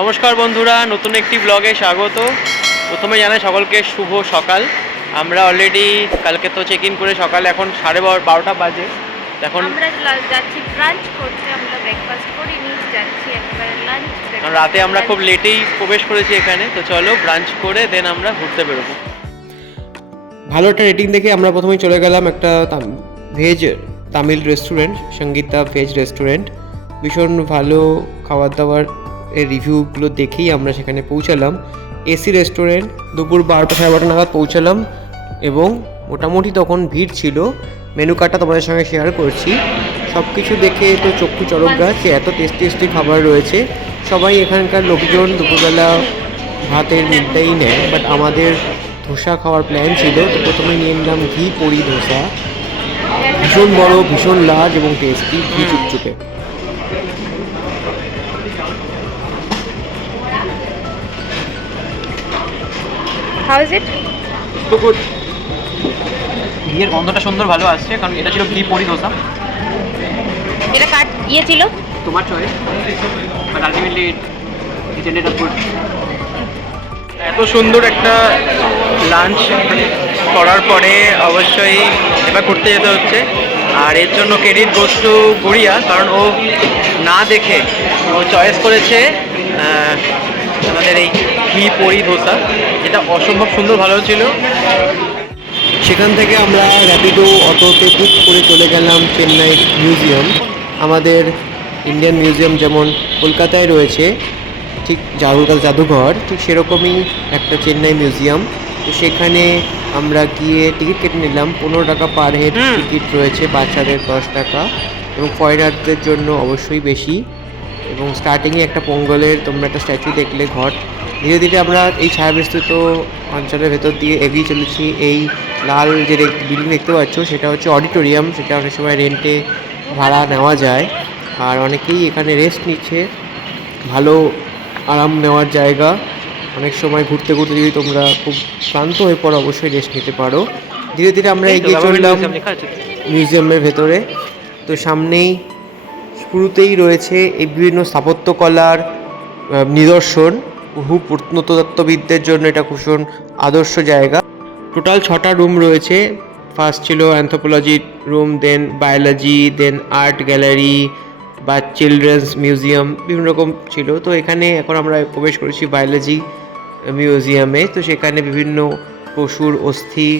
নমস্কার বন্ধুরা, নতুন একটি ব্লগে স্বাগত। প্রথমে জানাই সকলকে শুভ সকাল। আমরা অলরেডি কালকে তো চেক ইন করে সকাল এখন 12:30 বাজে। এখন আমরা যাচ্ছি ব্রাঞ্চ করতে। আমরা ব্রেকফাস্ট করিনি, যাচ্ছি একেবারে লাঞ্চ। রাতে আমরা খুব লেটেই প্রবেশ করেছি এখানে, তো চলো ব্রাঞ্চ করে দেন আমরা ঘুরতে বেরোবো। ভালো একটা রেটিং দেখে আমরা প্রথমেই চলে গেলাম একটা veg Tamil restaurant, Sangeetha veg restaurant. ভীষণ ভালো খাবার দাবার এর রিভিউগুলো দেখেই আমরা সেখানে পৌঁছালাম। AC restaurant. দুপুর 12-12:30 নাগাদ পৌঁছালাম এবং মোটামুটি তখন ভিড় ছিল। মেনু কার্ডটা তোমাদের সঙ্গে শেয়ার করছি। সব কিছু দেখে তো চক্ষু চড়ক গাছ, এত টেস্টি খাবার রয়েছে। সবাই এখানকার লোকজন দুপুরবেলা ভাতের মিডটাই নেয়, বাট আমাদের ধোসা খাওয়ার প্ল্যান ছিল। তো প্রথমে নিয়ে নিলাম ঘি পড়ি ধোসা। ভীষণ বড়, ভীষণ লার্জ এবং টেস্টি, ঘি চুপচুপে। How is it? তো গুড। ঘিয়ের গন্ধটা সুন্দর ভালো আসছে, কারণ এটা ছিল ঘি পড়ি ধোসা। এটা কাট ছিল তোমার choice, but ultimately it ended up good. এত সুন্দর একটা লাঞ্চ করার পরে অবশ্যই এবার ঘুরতে যেতে হচ্ছে। আর এর জন্য ক্রেডিট গোস টু গড়িয়া, কারণ ও না দেখে ও চয়েস করেছে আমাদের এই ঘি পড়ি ধোসা, যেটা অসম্ভব সুন্দর ভালো ছিল। সেখান থেকে আমরা র্যাপিডো অটোতে বুক করে চলে গেলাম চেন্নাই মিউজিয়াম। আমাদের ইন্ডিয়ান মিউজিয়াম যেমন কলকাতায় রয়েছে, ঠিক জাদুঘর, ঠিক সেরকমই একটা চেন্নাই মিউজিয়াম। তো সেখানে আমরা গিয়ে টিকিট কেটে নিলাম। 15 টাকা পার হেড টিকিট রয়েছে, বাচ্চাদের 10 টাকা এবং ফরেনারদের জন্য অবশ্যই বেশি। এবং স্টার্টিংয়ে একটা পোঙ্গলের তোমরা একটা স্ট্যাচু দেখলে, ঘট। ধীরে ধীরে আমরা এই ছায়াবিস্তৃত অঞ্চলের ভেতর দিয়ে এগিয়ে চলেছি। এই লাল যে বিল্ডিং দেখতে পাচ্ছ, সেটা হচ্ছে অডিটোরিয়াম। সেটা অনেক সময় রেন্টে ভাড়া নেওয়া যায়, আর অনেকেই এখানে রেস্ট নিচ্ছে। ভালো আরাম নেওয়ার জায়গা। অনেক সময় ঘুরতে ঘুরতে যদি তোমরা খুব ক্লান্ত হয়ে পড়ো, অবশ্যই রেস্ট নিতে পারো। ধীরে ধীরে আমরা এগিয়ে চললাম মিউজিয়ামের ভেতরে। তো সামনেই শুরুতেই রয়েছে এই বিভিন্ন স্থাপত্যকলার নিদর্শন। বহু প্রত্নতত্ত্ববিদদের জন্য এটা ভীষণ আদর্শ জায়গা। টোটাল 6টা রুম রয়েছে। ফার্স্ট ছিল অ্যানথ্রোপোলজি রুম, দেন বায়োলজি, দেন আর্ট গ্যালারি বা চিলড্রেন্স মিউজিয়াম, বিভিন্ন রকম ছিল। তো এখানে এখন আমরা প্রবেশ করেছি বায়োলজি মিউজিয়ামে। তো সেখানে বিভিন্ন পশুর অস্থি,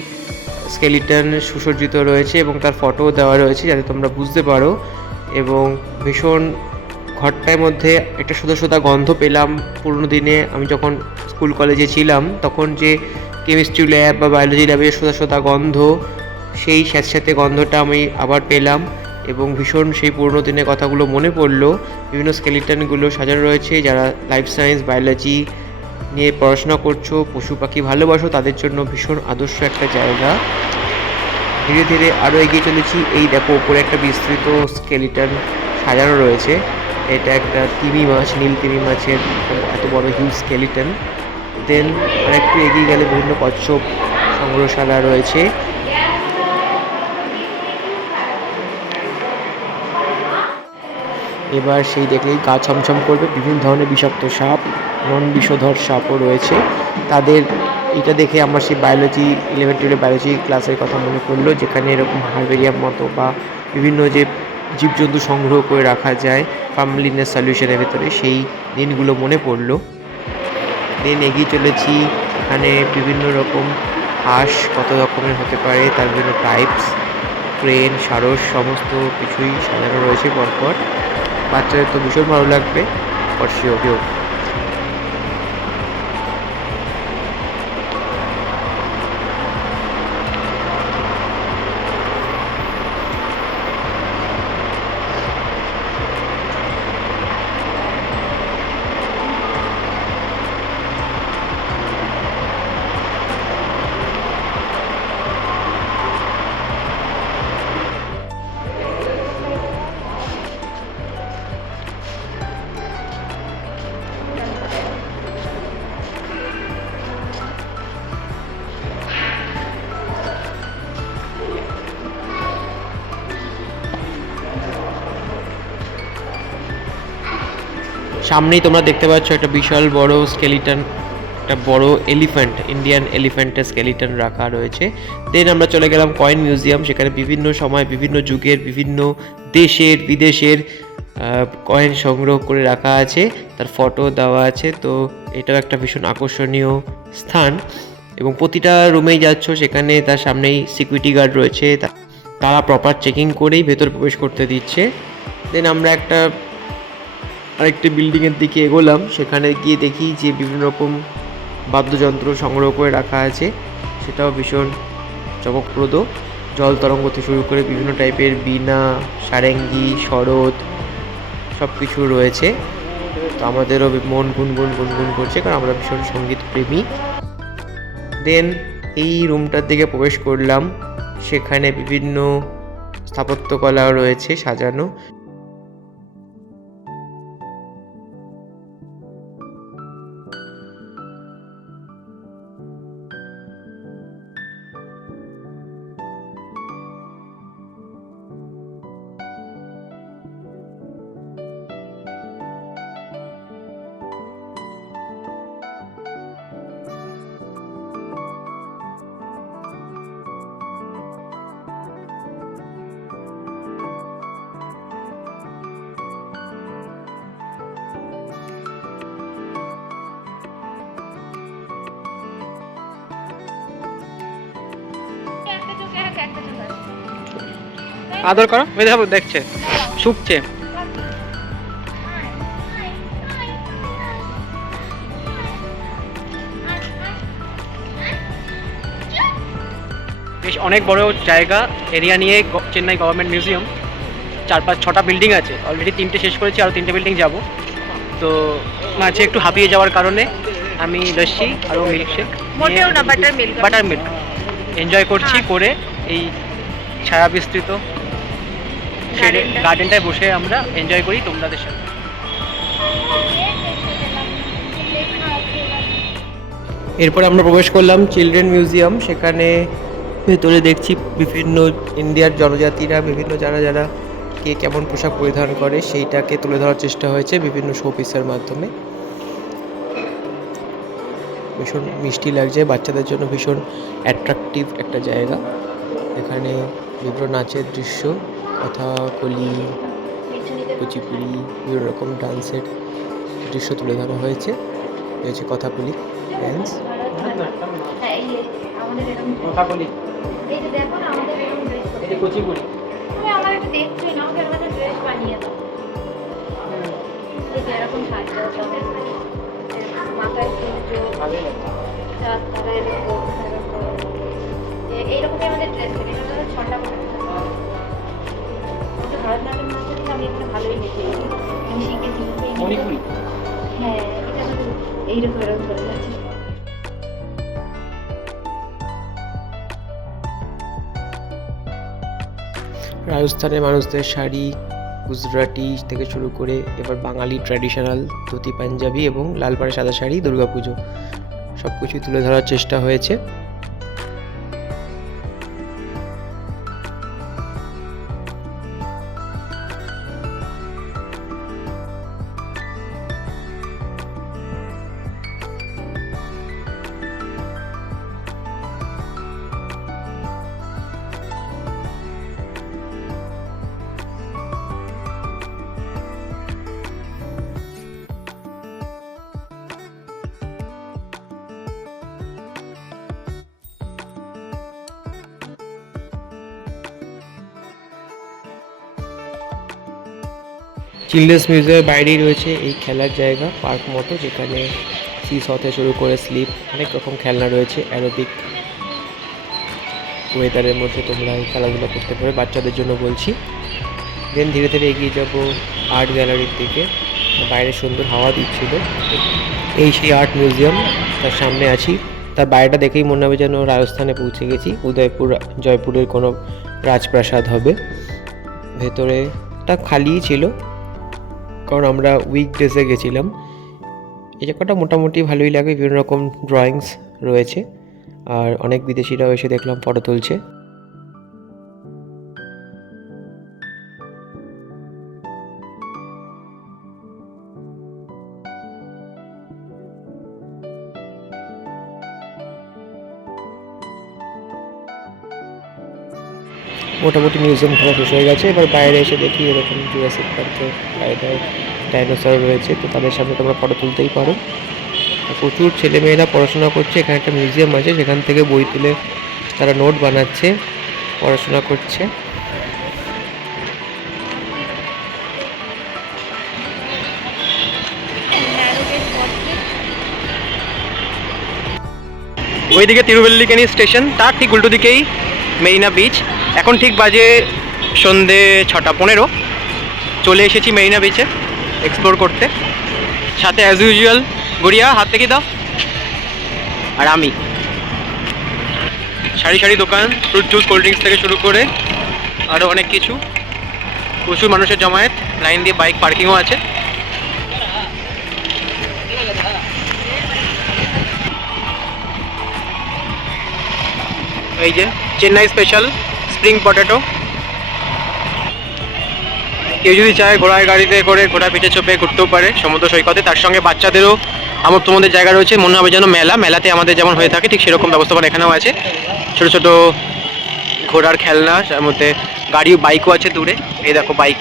স্কেলিটন সুসজ্জিত রয়েছে এবং তার ফটো দেওয়া রয়েছে যাতে তোমরা বুঝতে পারো। এবং ভীষণ ঘরটার মধ্যে একটা সোদা সোদা গন্ধ পেলাম। পুরোনো দিনে আমি যখন স্কুল কলেজে ছিলাম, তখন যে কেমিস্ট্রি ল্যাব বা বায়োলজি ল্যাবের সোদা সোদা গন্ধ, সেই স্যাঁতস্যাঁতে গন্ধটা আমি আবার পেলাম এবং ভীষণ সেই পুরোনো দিনের কথাগুলো মনে পড়লো। বিভিন্ন স্কেলিটনগুলো সাজানো রয়েছে। যারা লাইফ সায়েন্স, বায়োলজি নিয়ে পড়াশোনা করছো, পশু পাখি ভালোবাসো, তাদের জন্য ভীষণ আদর্শ একটা জায়গা। ধীরে ধীরে আরও এগিয়ে চলেছি। এই দেখো, ওপরে একটা বিস্তৃত স্কেলিটন সাজানো রয়েছে। এটা একটা তিমি মাছ, নীল তিমি মাছের এত বড় হিউজ স্কেলিটন। দেন আর একটু এগিয়ে গেলে বিভিন্ন কচ্ছপ সংগ্রহশালা রয়েছে। এবার সেই দেখলেই গা ছমছম করবে। বিভিন্ন ধরনের বিষাক্ত সাপ, নন বিষধর সাপও রয়েছে। তাদের এটা দেখে আমার সেই বায়োলজি 11-12 বায়োলজি ক্লাসের কথা মনে পড়লো, যেখানে এরকম হারবেরিয়াম মতো বা বিভিন্ন যে জীবজন্তু সংগ্রহ করে রাখা যায় ফার্মলিনের সলিউশনের ভেতরে, সেই দিনগুলো মনে পড়লো। দেন এগিয়ে চলেছি। এখানে বিভিন্ন রকম হাঁস কত রকমের হতে পারে, তার বিভিন্ন টাইপস, ক্রেন, সারস, সমস্ত কিছুই সাজানো রয়েছে পরপর। বাচ্চাদের তো ভীষণ ভালো লাগবে, ফর শিওর। সামনেই তোমরা দেখতে পাচ্ছ একটা বিশাল বড় স্কেলিটন, একটা বড় এলিফ্যান্ট, ইন্ডিয়ান এলিফ্যান্টের স্কেলিটন রাখা রয়েছে। দেন আমরা চলে গেলাম কয়েন মিউজিয়াম, সেখানে বিভিন্ন সময় বিভিন্ন যুগের বিভিন্ন দেশের বিদেশের কয়েন সংগ্রহ করে রাখা আছে, তার ফটো দেওয়া আছে। তো এটাও একটা ভীষণ আকর্ষণীয় স্থান এবং প্রতিটা রুমেই যাচ্ছ সেখানে তার সামনেই সিকিউরিটি গার্ড রয়েছে, তারা প্রপার চেকিং করেই ভেতর প্রবেশ করতে দিচ্ছে। দেন আমরা আরেকটি বিল্ডিংয়ের দিকে এগোলাম, সেখানে গিয়ে দেখি যে বিভিন্ন রকম বাদ্যযন্ত্র সংগ্রহ করে রাখা আছে, সেটাও ভীষণ চমকপ্রদ। জল তরঙ্গ থেকে শুরু করে বিভিন্ন টাইপের বীণা, সারেঙ্গি, সরোদ সব কিছু রয়েছে। তো আমাদেরও মন গুনগুন করছে, কারণ আমরা ভীষণ সঙ্গীত প্রেমী। দেন এই রুমটার দিকে প্রবেশ করলাম, সেখানে বিভিন্ন স্থাপত্যকলা রয়েছে সাজানো। একটা চোখে একটা চোখ আছে। আদর করো, দেখছে, শুকছে। বেশ অনেক বড় জায়গা এরিয়া নিয়ে চেন্নাই গভর্নমেন্ট মিউজিয়াম। 4-5-6টা বিল্ডিং আছে, অলরেডি 3টে শেষ করেছি, আরও 3টে বিল্ডিং যাব। তো মাঝে একটু হাঁপিয়ে যাওয়ার কারণে আমি লস্যি আর মিল্কশেক, মোটেও না, বাটার মিল্ক এনজয় করছি করে এই ছায়া বিস্তৃত গার্ডেনটায় বসে আমরা এনজয় করি তোমাদের সাথে। এরপরে আমরা প্রবেশ করলাম চিলড্রেন মিউজিয়াম, সেখানে ভেতরে দেখছি বিভিন্ন ইন্ডিয়ার জনজাতিরা, বিভিন্ন যারা কে কেমন পোশাক পরিধান করে সেইটাকে তুলে ধরার চেষ্টা হয়েছে বিভিন্ন শোপিসের মাধ্যমে। ভীষণ মিষ্টি লাগছে, বাচ্চাদের জন্য ভীষণ অ্যাট্রাকটিভ একটা জায়গা। এখানে বিভিন্ন নাচের দৃশ্য, কথাকলি, কুচিপুড়ি, বিভিন্ন রকম ডান্সের দৃশ্য তুলে ধরা হয়েছে। রয়েছে কথাকলি ড্যান্স। কথাকলি, এই যে দেখো না, আমাদের এরকম ড্রেস করতে। এই যে কুচিপুড়ি, তুমি আমার একটু দেখছো না, আমাকে একটা ড্রেস বানিয়ে দাও। এই যে এরকম সাজতে হবে, মাথায় চুল, চাঁদ তারা এরকম এইরকমই আমাদের ড্রেস করে, এটা আমাদের 6টা করে। ভারতনাট্যম নাচে দিলে আমি এখানে ভালোই নেচে, আমি শিখেছি। মণিপুরি, হ্যাঁ, এটা আমাদের এইরকম এরকম করে যাচ্ছে। রাজস্থানের মানুষদের শাড়ি, গুজরাটি থেকে শুরু করে এবার বাঙালি ট্র্যাডিশনাল ধুতি পাঞ্জাবি এবং লাল পাড়ে সাদা শাড়ি, দুর্গাপুজো সব কিছুই তুলে ধরার চেষ্টা হয়েছে। চিলড্রেন্স মিউজিয়ামের বাইরেই রয়েছে এই খেলার জায়গা, পার্ক মতো, যেখানে সিসতে শুরু করে স্লিপ অনেক রকম খেলনা রয়েছে। অ্যারোবিক ওয়েদারের মধ্যে তোমরা এই খেলাধুলা করতে পারো, বাচ্চাদের জন্য বলছি। দেন ধীরে ধীরে এগিয়ে যাব আর্ট গ্যালারির দিকে। বাইরে সুন্দর হাওয়া দিচ্ছিল। এই সেই আর্ট মিউজিয়াম, তার সামনে আছি। তার বাইরেটা দেখেই মনে হবে যেন রাজস্থানে পৌঁছে গেছি, উদয়পুর জয়পুরের কোনো রাজপ্রাসাদ হবে। ভেতরেটা খালিই ছিল, কারণ আমরা উইকডেজে গেছিলাম। এই জায়গাটা মোটামুটি ভালোই লাগে, বিভিন্ন রকম ড্রয়িংস রয়েছে আর অনেক বিদেশিরাও এসে দেখলাম ফটো তুলছে। মোটামুটি মিউজিয়াম ঘোরা শেষ হয়ে গেছে। এবার বাইরে এসে দেখি এরকম জুরাসিক পার্কের বাইরে ডাইনোসর রয়েছে, তো তাদের সামনে তোমরা ফটো তুলতেই পারো। প্রচুর ছেলেমেয়েরা পড়াশোনা করছে। এখানে একটা মিউজিয়াম আছে, সেখান থেকে বই তুলে তারা নোট বানাচ্ছে, পড়াশোনা করছে। ওইদিকে তিরুভেল্লিকেনি স্টেশন, তার ঠিক উল্টো দিকেই মেরিনা বিচ। এখন ঠিক বাজে সন্ধে 6:15। চলে এসেছি মেরিনা বিচে এক্সপ্লোর করতে। সাথে অ্যাজ ইউজুয়াল গড়িয়া, হাত থেকে দাও। আর আমি সারি সারি দোকান, ফ্রুট জুস, কোল্ড ড্রিঙ্কস থেকে শুরু করে আরও অনেক কিছু। প্রচুর মানুষের জমায়েত, লাইন দিয়ে বাইক পার্কিংও আছে। এই যে চেন্নাই স্পেশাল স্প্রিং পটেটো। কেউ যদি চায় ঘোড়ায় গাড়িতে করে ঘোড়া পিঠে চপে ঘুরতেও পারে সমুদ্র সৈকতে। তার সঙ্গে বাচ্চাদেরও আমোদ প্রমোদের জায়গা রয়েছে। মনে হবে যেন মেলাতে আমাদের যেমন হয়ে থাকে ঠিক সেরকম ব্যবস্থাপনা এখানেও আছে। ছোট ছোট ঘোড়ার খেলনা, তার মধ্যে গাড়ি বাইকও আছে দূরে। এই দেখো বাইক।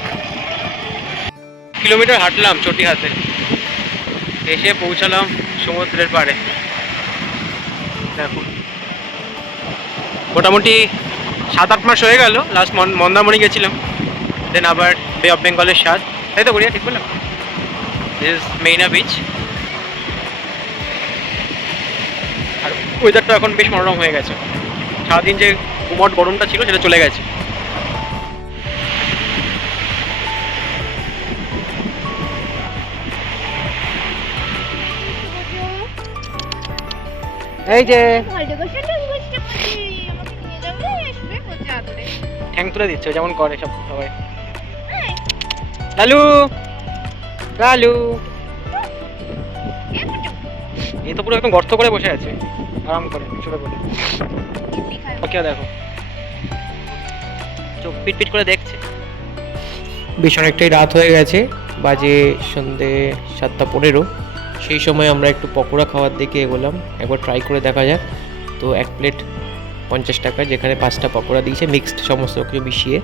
কিলোমিটার হাঁটলাম চটি হাতে, এসে পৌঁছালাম সমুদ্রের পাড়ে। দেখো মোটামুটি 7-8 মাস হয়ে গেল লাস্ট মন্দারমণি গেছিলাম, দেন আবার বে অফ বেঙ্গলের স্বাদ। তাই তো গড়িয়া, ঠিক বললাম? This is Marina beach. আর ওয়েদারটা এখন বেশ মনোরম হয়ে গেছে। সারাদিন যে গুমট গরমটা ছিল সেটা চলে গেছে। এই যে ঠ্যাং তুলে দিচ্ছে যেমন করে সব সবাই। লালু লালু, এই তো পুরো একদম গর্ত করে বসে আছে আরাম করে ছোট করে। ওকে দেখো চোখ পিট পিট করে দেখছে। বেশ অনেকটাই রাত হয়ে গেছে, বাজে সন্ধে 7:15। সেই সময় আমরা একটু পকোড়া খাওয়ার দিকে এগোলাম, একবার ট্রাই করে দেখা যাক। তো 1 প্লেট 50 টাকা, যেখানে 5টা পকোড়া দিয়েছে মিক্সড সমস্ত কিছু মিশিয়ে,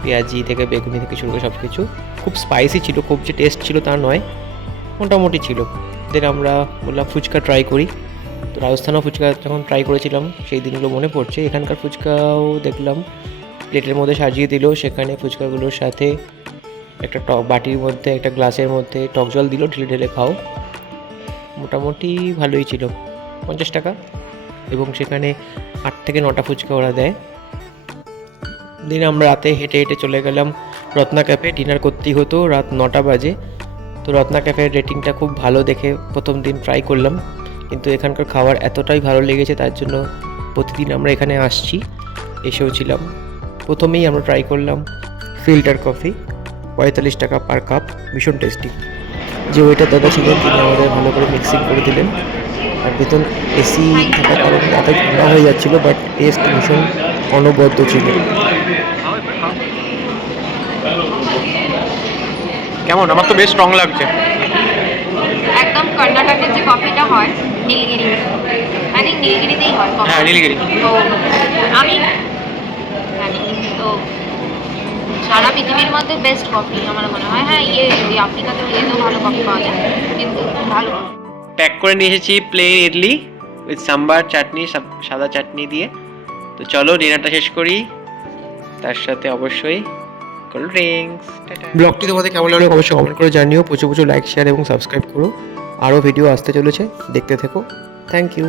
পেঁয়াজি থেকে বেগুনি থেকে শুরু করে সব কিছু। খুব স্পাইসি ছিল, খুব যে টেস্ট ছিল তা নয়, মোটামুটি ছিল। দেন আমরা বললাম ফুচকা ট্রাই করি। তো রাজস্থানও ফুচকা যখন ট্রাই করেছিলাম সেই দিনগুলো মনে পড়ছে। এখানকার ফুচকাও দেখলাম প্লেটের মধ্যে সাজিয়ে দিল, সেখানে ফুচকাগুলোর সাথে একটা বাটির মধ্যে একটা গ্লাসের মধ্যে টক জল দিল, ঢেলে ঢেলে খাও। মোটামুটি ভালোই ছিল, 50 টাকা। এবং সেখানে 8 থেকে 9টা ফুচকা ওরা দেয়। দিন আমরা রাতে হেঁটে হেঁটে চলে গেলাম রত্না ক্যাফে। ডিনার করতেই হতো, রাত 9টা বাজে। তো রত্না ক্যাফের রেটিংটা খুব ভালো দেখে প্রথম দিন ট্রাই করলাম, কিন্তু এখানকার খাবার এতটাই ভালো লেগেছে তার জন্য প্রতিদিন আমরা এখানে আসছি, এসেও ছিলাম। প্রথমেই আমরা ট্রাই করলাম ফিল্টার কফি, 45 টাকা পার কাপ, ভীষণ টেস্টি। যে ওইটা দাদা ছিলেন তিনি আমাদের ভালো করে মিক্সিং করে দিলেন। আর ভেতর এসি থাকার কারণে এত ঠান্ডা হয়ে যাচ্ছিলো, বাট টেস্ট ভীষণ অনবদ্য ছিল। কেমন? আমার তো বেশ স্ট্রং লাগছে। একদম কর্ণাটকের যে কফিটা হয় নীলগিরি, আই থিঙ্ক নীলগিরিতেই হয় কফি। হ্যাঁ নীলগিরি। তো আমি জানি তো সারা পৃথিবীর মধ্যে বেস্ট কফি আমার মনে হয়। হ্যাঁ ওই আফ্রিকাতেও ভালো কফি পাওয়া যায়, কিন্তু ভালো। প্যাক করে নিয়ে এসেছি প্লেন ইডলি উইথ সাম্বার চাটনি, সাদা চাটনি দিয়ে। তো চলো ডিনারটা শেষ করি, তার সাথে অবশ্যই কোল্ড ড্রিঙ্কস। ব্লগটি তোমাদের কেমন লাগলো অবশ্যই কমেন্ট করে জানিও। প্রচুর লাইক, শেয়ার এবং সাবস্ক্রাইব করো। আরও ভিডিও আসতে চলেছে, দেখতে থেকো। Thank you.